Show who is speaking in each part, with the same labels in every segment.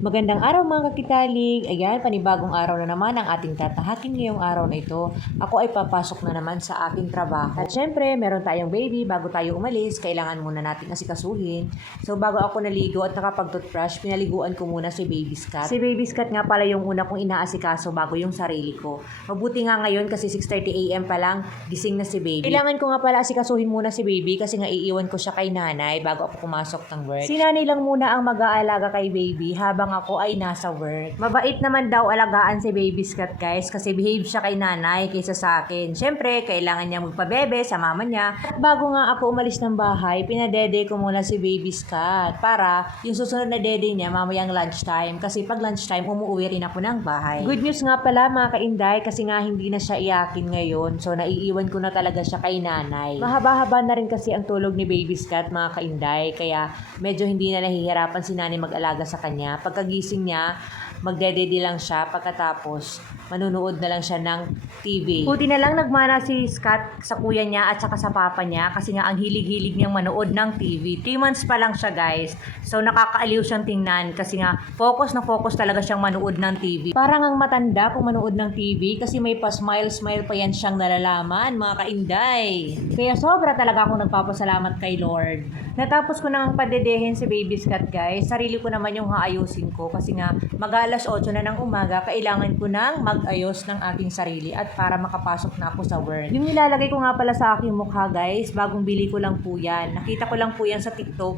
Speaker 1: Magandang araw mga kakitalig. Ayan, panibagong araw na naman ang ating tatahakin ngayong araw na ito. Ako ay papasok na naman sa aking trabaho. At syempre, meron tayong baby. Bago tayo umalis, kailangan muna natin asikasuhin. So bago ako naligo at nakapag-toothbrush, pinaliguan ko muna si Baby Scott. Si Baby Scott nga pala yung una kong inaasikaso bago yung sarili ko. Mabuti nga ngayon kasi 6.30 a.m. pa lang, gising na si Baby. Kailangan ko nga pala asikasuhin muna si Baby kasi nga iiwan ko siya kay nanay bago ako pumasok ng work. Si nanay lang muna ang mag-aalaga kay Baby habang ako ay nasa work. Mabait naman daw alagaan si Baby Scott guys kasi behave siya kay nanay kaysa sa akin. Siyempre, kailangan niya magpabebe sa mama niya. Bago nga ako umalis ng bahay, pinadede ko muna si Baby Scott para yung susunod na dede niya mamayang lunchtime kasi pag lunchtime umuwi rin ako ng bahay. Good news nga pala mga kainday kasi nga hindi na siya iyakin ngayon so naiiwan ko na talaga siya kay nanay. Mahaba-haba na rin kasi ang tulog ni Baby Scott mga kainday kaya medyo hindi na nahihirapan si nanay mag-alaga sa kanya. Pagkagising niya, magdedede lang siya. Pagkatapos manunood na lang siya ng TV. Buti na lang nagmana si Scott sa kuya niya at saka sa papa niya kasi nga ang hilig-hilig niyang manood ng TV. 3 months pa lang siya guys. So nakakaaliw siyang tingnan kasi nga focus na focus talaga siyang manood ng TV. Parang ang matanda kung manood ng TV kasi may pa-smile-smile pa yan siyang nalalaman mga kainday. Kaya sobra talaga akong nagpapasalamat kay Lord. Natapos ko nang padedehin si Baby Scott guys. Sarili ko naman yung haayusin ko kasi nga mag-alas 8 na ng umaga kailangan ko nang mag-ayos ng aking sarili at para makapasok na ako sa work. Yung nilalagay ko nga pala sa aking mukha guys, bagong bili ko lang po yan. Nakita ko lang po yan sa TikTok.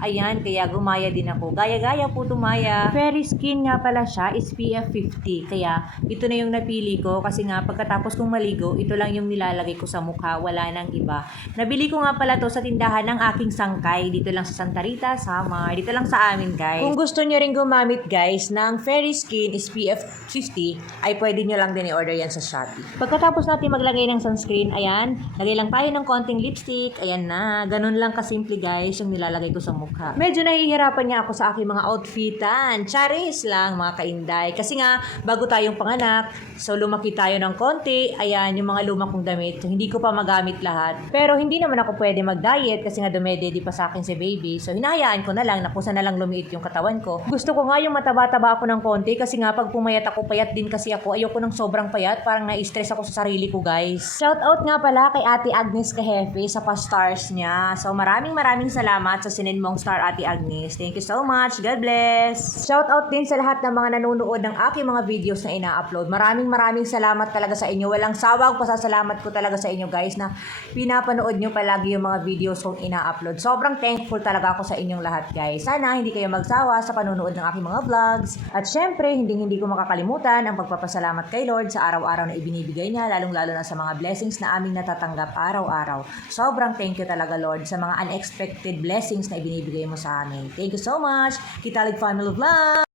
Speaker 1: Ayan, kaya gumaya din ako. Gaya-gaya po tumaya. Fairy skin nga pala siya, SPF 50. Kaya ito na yung napili ko kasi nga pagkatapos kong maligo, ito lang yung nilalagay ko sa mukha, wala nang iba. Nabili ko nga pala to sa tindahan ng aking sangkay. Dito lang sa Santa Rita, Samar. Dito lang sa amin guys. Kung gusto nyo rin gumamit guys ng Fairy Skin SPF 50, ay pwede nyo lang din i-order yan sa Shopee. Pagkatapos natin maglagay ng sunscreen, ayan, lagay lang tayo ng konting lipstick. Ayan na, ganun lang kasimple guys yung nilalagay ko sa mukha. Medyo nahihirapan niya ako sa aking mga outfitan. Charis lang mga kainday. Kasi nga, bago tayong panganak, so lumaki tayo ng konti. Ayan, yung mga luma kong damit. Hindi ko pa magamit lahat. Pero hindi naman ako pwede mag-diet kasi nga dumedede pa sa akin si baby. So, hinahayaan ko na lang na kusa na lang lumiit yung katawan ko. Gusto ko nga yung mataba-taba ako ng konti kasi nga pag pumayat ako, payat din kasi ako. Ayoko ng sobrang payat. Parang na-stress ako sa sarili ko, guys. Shout out nga pala kay Ate Agnes Kahefe sa pa-stars niya. So, maraming maraming salamat sa sinend mong star, Ate Agnes. Thank you so much. God bless. Shout out din sa lahat ng mga nanonood ng aking mga videos na ina-upload. Maraming maraming salamat talaga sa inyo. Walang sawang pasasalamat ko talaga sa inyo, guys, na pinapanood nyo palagi yung mga videos kong ina-upload. Sobrang thankful talaga ako sa inyong lahat, guys. Sana hindi kayo magsawa sa panonood ng aking mga vlogs. At syempre, hindi hindi ko makakalimutan ang pagpapasalamat kay Lord sa araw-araw na ibinibigay niya, lalong-lalo na sa mga blessings na aming natatanggap araw-araw. Sobrang thank you talaga, Lord, sa mga unexpected blessings na ibinibigay mo sa amin. Thank you so much. Kitalig Family Vlog!